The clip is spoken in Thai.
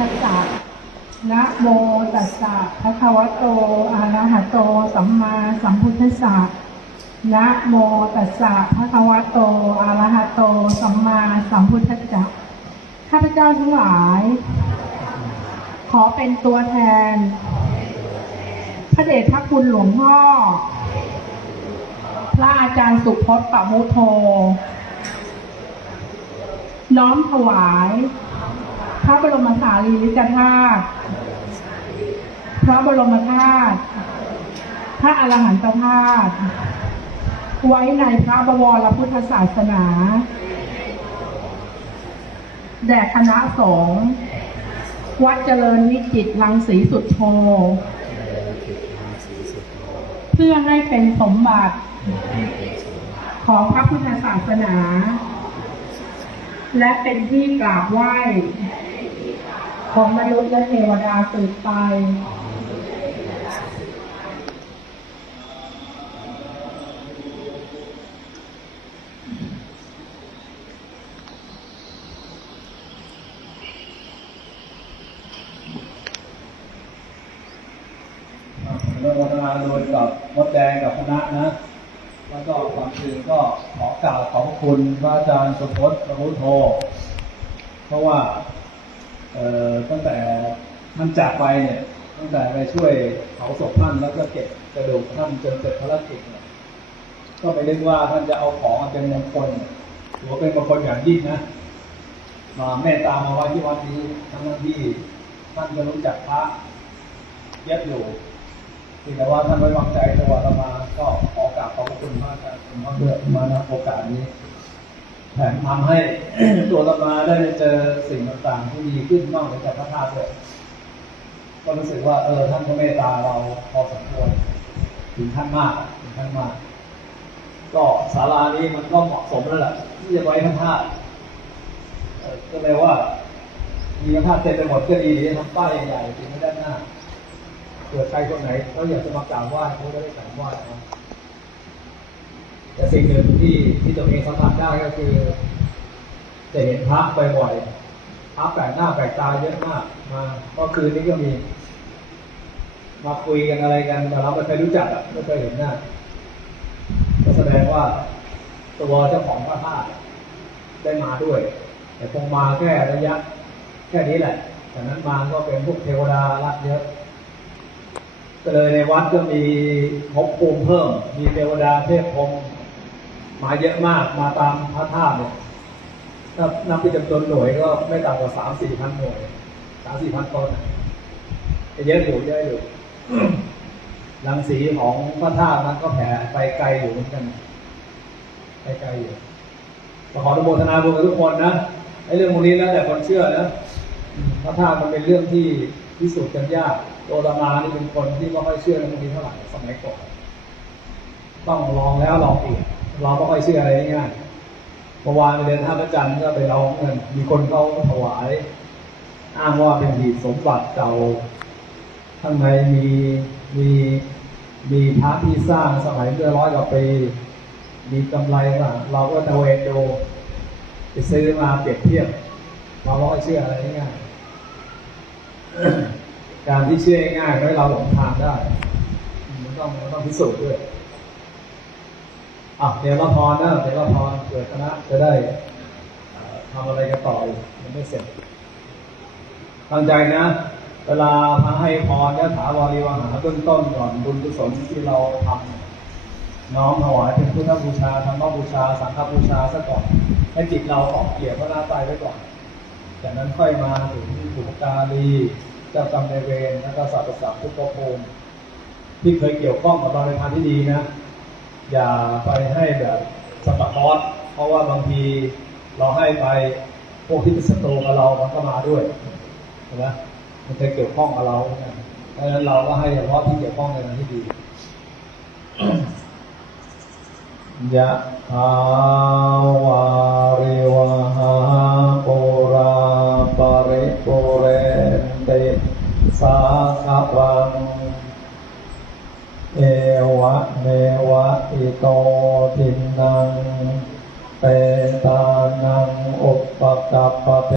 ตัสสะนะโมตัสสะภะคะวะโตอะระหะโต สัมมาสัมพุทธัสสะนะโมตัสสะภะคะวะโตอะระหะโต สัมมาสัมพุทธัสสะข้าพเจ้าทั้งหลาย ขอเป็นตัวแทน พระเดชพระคุณหลวงพ่อ พระอาจารย์สุพจน์ปะมุโท น้อมถวาย ระบรมสารีริกธาตุพระบรมธาตุพระอรหันตธาตุไว้ในพระบวรพุทธศาสนา แด่คณะสงฆ์วัดเจริญวิจิตรลังสีสุดโท เพื่อให้เป็นสมบัติ ของพระพุทธศาสนา และเป็นที่กราบไหว้ ของมนุษย์และเทวดาสืบไปเรื่องวันาโดยกับมดแดงกับคณะนะ แล้วก็ความจริงก็ขอกล่าวขอบพระคุณพระอาจารย์สุพจน์ประมุโทเพราะว่า ตั้งแต่ท่านจากไปเนี่ยตั้งแต่ไปช่วยเผาศพท่านแล้วก็เก็บกระดูกท่านจนเสร็จภารกิจเนี่ยก็ไปนึกว่าท่านจะเอาของมาเป็นมงคลถือว่าเป็นมงคลอย่างยิ่งนะมาเมตตามาไว้ที่วัดนี้ทั้งที่ท่านจะรู้จักพระเยอะอยู่เพียงแต่ว่าท่านไว้วางใจตัวเรามาก็ขอกราบขอบพระคุณมากครับคุณพ่อเพื่อมาณโอกาสนี้ แถมทำให้ตัวเรามาได้เจอสิ่งต่างๆ ที่ดีขึ้นนอกเหนือจากพระธาตุด้วยก็รู้สึกว่า เออท่านก็เมตตาเราพอสมควรถึงท่านมากถึงท่านมาก ก็ศาลานี้มันก็เหมาะสมแล้วแหละที่จะไว้พระธาตุก็เลยว่า มีพระธาตุเต็มไปหมดก็ดีทำป้ายใหญ่ๆติดไว้ด้านหน้าเกิดใครคนไหนเขาอยากจะมากราบไหว้เขาก็ได้กราบไหว้ครับ แต่สิ่งหนึ่งที่ที่ตัวเองสัมผัสได้ก็คือ จะเห็นพระบ่อยๆพระแปลกหน้าแปลกตาเยอะมากมาก็คืนนี้ก็มี มาคุยกันอะไรกันแต่เราไม่เคยรู้จักอะไม่เคยเห็นหน้าก็แสดงว่าตัวเจ้าของพระธาตุได้มาด้วย แต่คงมาแค่ระยะ แค่นี้แหละจากนั้นมาก็เป็นพวกเทวดารับเยอะก็เลยในวัดก็มีภพภูมิเพิ่ม มีเทวดาเทพพรม มาเยอะมากมาตามพระธาตุเนี่ยถ้านับเป็นจำนวนหน่วยก็ไม่ต่ำกว่าสามสี่พันหน่วยสามสี่พันต้นเยอะอยู่เยอะอยู่รังสีของพระธาตุนั้นก็แผ่ไปไกลอยู่เหมือนกันไปไกลอยู่ขออนุโมทนาบุญกับทุกคนนะไอ้เรื่องพวกนี้แล้วแต่คนเชื่อนะพระธาตุมันเป็นเรื่องที่พิสูจน์กันยากตัวอาตมานี่เป็นคนที่ไม่ค่อยเชื่อเรื่องพวกนี้เท่าไหร่สมัยก่อนต้องลองแล้วลองอีก เราไม่ค่อยเชื่ออะไรง่ายเมื่อวานไปเดินท่าพระจันทร์ก็ไปลองเงินมีคนเขาถวาย อ้างว่าเป็นหีบสมบัติเก่าข้างในมีมีมีพระที่สร้างสมัยเมื่อร้อยกว่าปี มีกำไรว่าเราก็ตะเวนดูไปซื้อมาเปรียบเทียบเราก็เชื่ออะไรง่ายการที่เชื่อง่ายๆให้เราหลงทางได้ มันต้องมันต้องพิสูจน์ด้วย อะเดี๋ยวเราพรนะเดี๋ยวเราพรเกิดคณะจะได้เอ่อทำอะไรกันต่ออีกมันไม่เสร็จตั้งใจนะ เวลาพระให้พรยะถาวารีวหาเบื้องต้นก่อนบุญกุศลที่เราทำน้อมถวายเป็นพุทธบูชาธรรมบูชา สังฆบูชาซะก่อนให้จิตเราออกเกี่ยวพระหน้าตายไว้ก่อน จากนั้นค่อยมาถึงบุปการีเจ้ากรรมนายเวรแล้วก็สรรพสัตว์ทุกภพภูมิที่เคยเกี่ยวข้องกับเราในทางที่ดีนะ อย่าไปให้แบบสปัดรอดเพราะว่าบางทีเราให้ไปพวกที่เป็นศัตรูกับเรามันก็มาด้วยเห็นไหมมันเคยเกี่ยวข้องกับเราเพราะฉะนั้นเราก็ให้เฉพาะที่เกี่ยวข้องในทางที่ดียะถาวาริวหาปุราปริปุเรนติสาควังเอว เมวะอิโตทินังเปตานังอุปกัปปะ